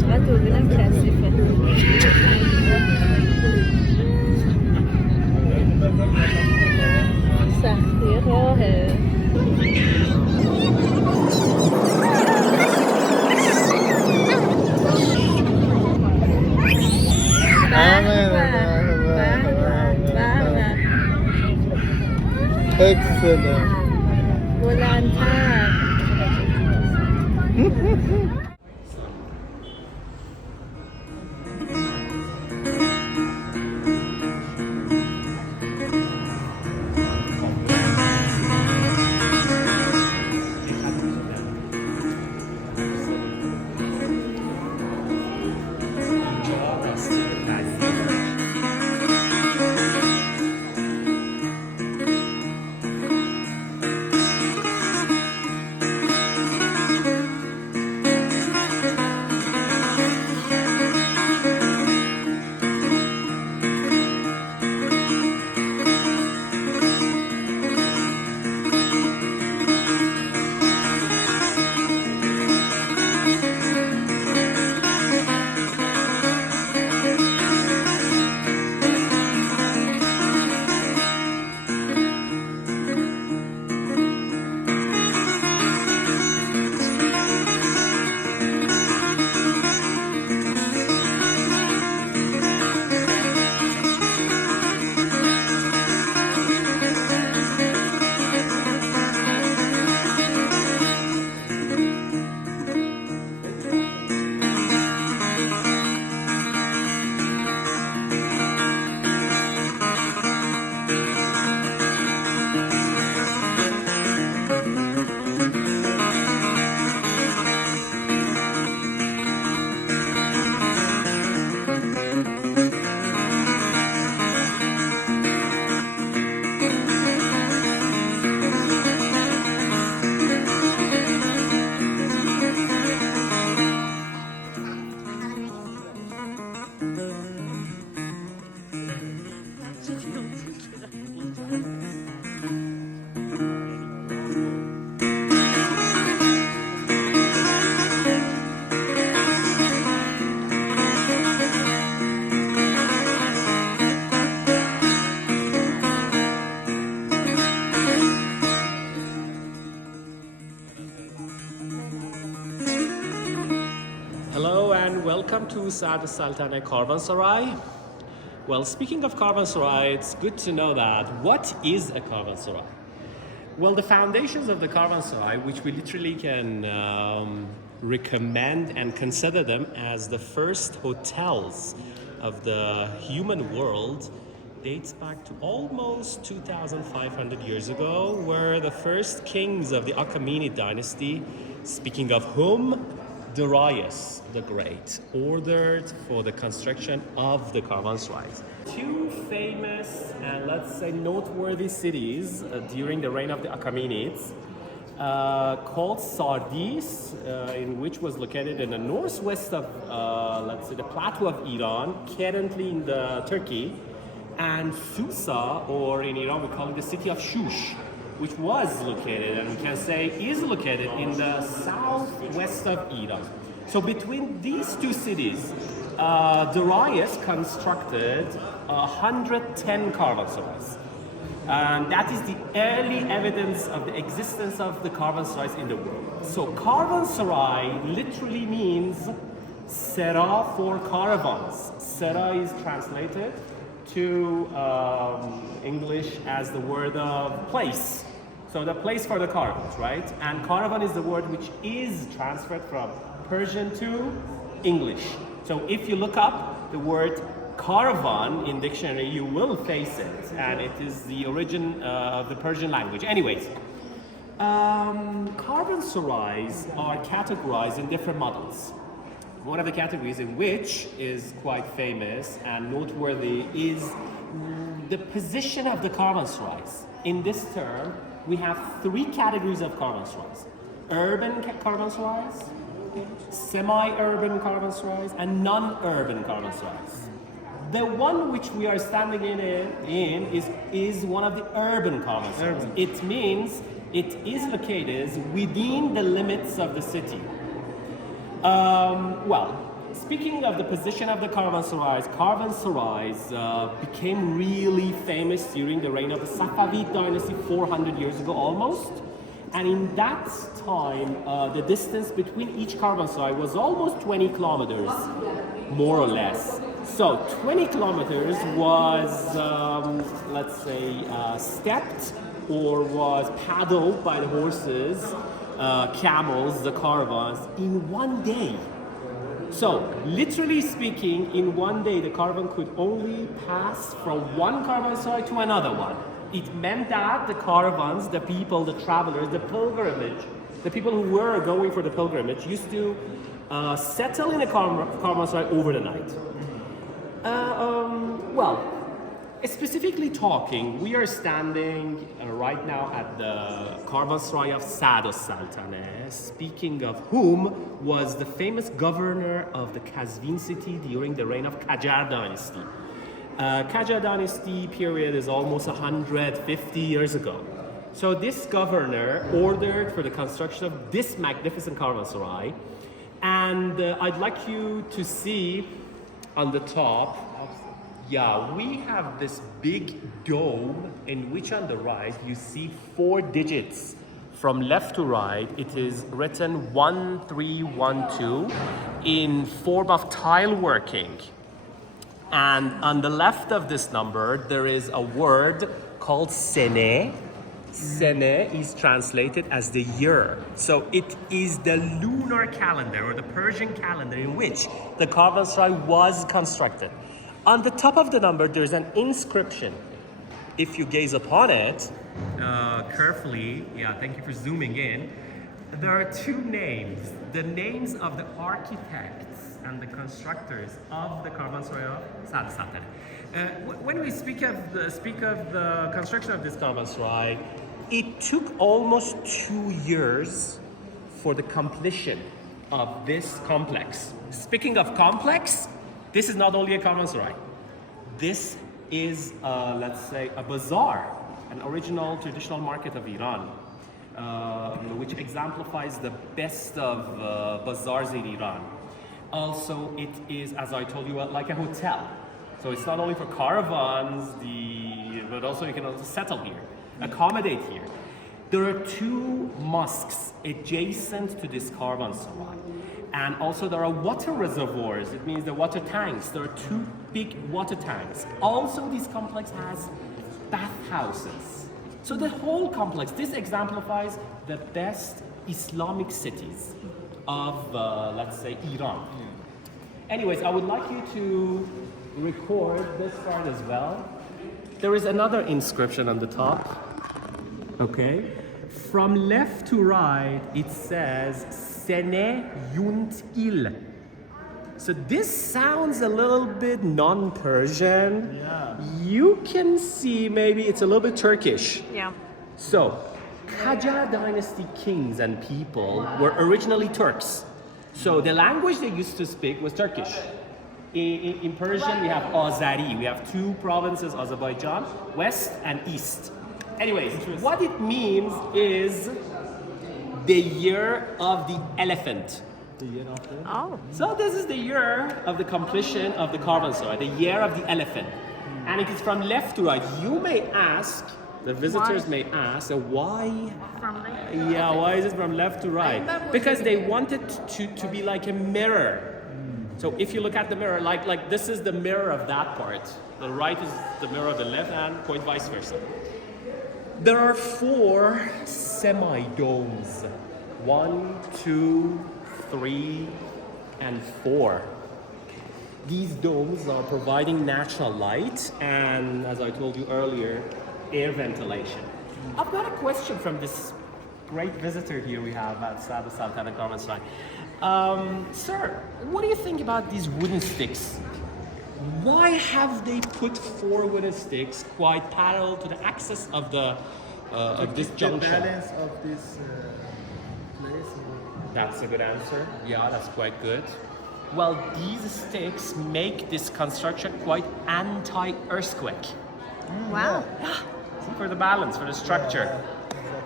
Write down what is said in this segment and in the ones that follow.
چقدر دوربینم کثیفه. سختی راهه. Excellent. بلندتر. Hello and welcome to al-Saltaneh Caravanserai. Well, speaking of Caravanserai, it's good to know that what is a Caravanserai? Well, the foundations of the Caravanserai, which we literally can recommend and consider them as the first hotels of the human world, dates back to almost 2,500 years ago, where the first kings of the Achaemenid dynasty, speaking of whom, Darius the Great, ordered for the construction of the Caravanserais. Two famous and let's say noteworthy cities during the reign of the Achaemenids, called Sardis, in which was located in the northwest of, let's say, the plateau of Iran, currently in the Turkey, and Susa, or in Iran we call it the city of Shush, which was located, and we can say is located, in the southwest of Iran. So between these two cities, Darius constructed 110 caravanserais. And that is the early evidence of the existence of the caravanserais in the world. So caravanserai literally means sera for caravans. Sera is translated to English as the word of place. So the place for the caravans, right? And caravan is the word which is transferred from Persian to English. So if you look up the word caravan in dictionary, you will face it, and it is the origin of the Persian language. Anyways, caravanserais are categorized in different models. One of the categories in which is quite famous and noteworthy is the position of the caravanserais. In this term, we have three categories of caravanserais: urban caravanserais, semi-urban caravanserais, and non-urban caravanserais. The one which we are standing in is one of the urban caravanserais. It means it is located within the limits of the city. Well, speaking of the position of the caravanserais became really famous during the reign of the Safavid dynasty 400 years ago almost. And in that time, the distance between each caravanserai was almost 20 kilometers, more or less. So 20 kilometers was, let's say, stepped or was paddled by the horses, camels, the caravans, in one day. So, literally speaking, in one day the caravan could only pass from one caravanserai to another one. It meant that the caravans, the people, the travelers, the pilgrimage, the people who were going for the pilgrimage used to settle in a caravanserai over the night. Well, specifically talking, we are standing right now at the Caravanserai of al-Saltaneh, speaking of whom was the famous governor of the Qazvin city during the reign of Qajar dynasty. Qajar dynasty period is almost 150 years ago. So this governor ordered for the construction of this magnificent caravanserai, and I'd like you to see on the top. Yeah, we have this big dome in which on the right you see 4 digits. From left to right, it is written 1312 in form of tile working. And on the left of this number, there is a word called sene. Sene is translated as the year. So it is the lunar calendar or the Persian calendar in which the caravanserai was constructed. On the top of the number, there's an inscription. If you gaze upon it carefully, yeah, thank you for zooming in, there are 2 names. The names of the architects and the constructors of the Caravanserai of Saltaneh. When we speak of the construction of this Caravanserai, it took almost 2 years for the completion of this complex. Speaking of complex, this is not only a caravanserai. This is, let's say, a bazaar, an original traditional market of Iran, which exemplifies the best of bazaars in Iran. Also, it is, as I told you, like a hotel. So it's not only for caravans, but also you can also settle here, accommodate here. There are 2 mosques adjacent to this caravanserai. And also there are water reservoirs. It means the water tanks. There are 2 big water tanks. Also, this complex has bathhouses. So the whole complex, this exemplifies the best Islamic cities of, let's say, Iran. Anyways, I would like you to record this part as well. There is another inscription on the top. Okay. From left to right, it says Sene Yunt Il. So this sounds a little bit non-Persian. Yeah. You can see maybe it's a little bit Turkish. Yeah. So, Qajar dynasty kings and people were originally Turks. So the language they used to speak was Turkish. In Persian, we have Azeri. We have 2 provinces, Azerbaijan, west and east. Anyways, what it means is the year of the elephant. The year after. Oh. So this is the year of the completion of the caravanserai, the year of the elephant. And it is from left to right. You may ask, the visitors may ask, why? From left. Yeah, why is it from left to right? Because they wanted to be like a mirror. So if you look at the mirror, like this is the mirror of that part. The right is the mirror of the left and point vice versa. There are 4 semi-domes. 1, 2, 3, and 4. These domes are providing natural light and, as I told you earlier, air ventilation. I've got a question from this great visitor here we have at al-Saltaneh Caravanserai. Sir, what do you think about these wooden sticks? Why have they put 4 wooden sticks quite parallel to the axis of the of this junction? The balance of this place. That's a good answer. Yeah, that's quite good. Well, these sticks make this construction quite anti-earthquake. Wow. For the balance, for the structure.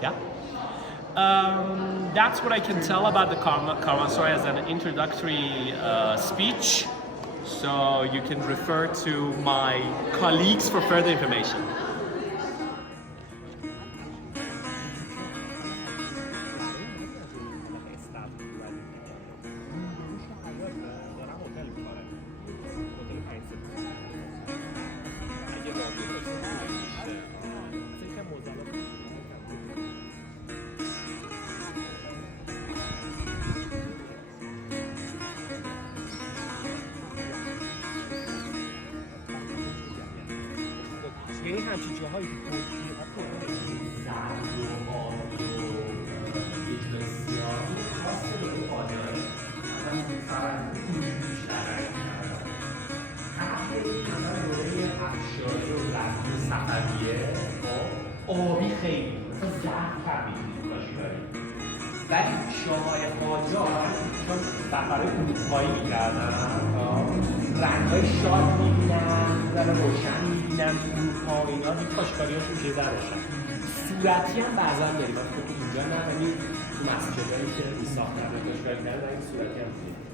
Yeah. That's what I can tell about the Caravanserai as an introductory speech. So you can refer to my colleagues for further information. یعنی همچین جاهایی که صفویه آبی خیلی مثلا زرد کردیم ولی شاههای قاجار چون سفرهای اروپایی میکردن رنگهای شاد میبینن زن روشن میبینن تو اروپا اینا دید کاشکاریاشون جزه داشتن صورتی هم بعضا داریم من خود اینجا نه ولی تو مسجدهایی که میساختن کاشکاری نداریم صورتی هم داریم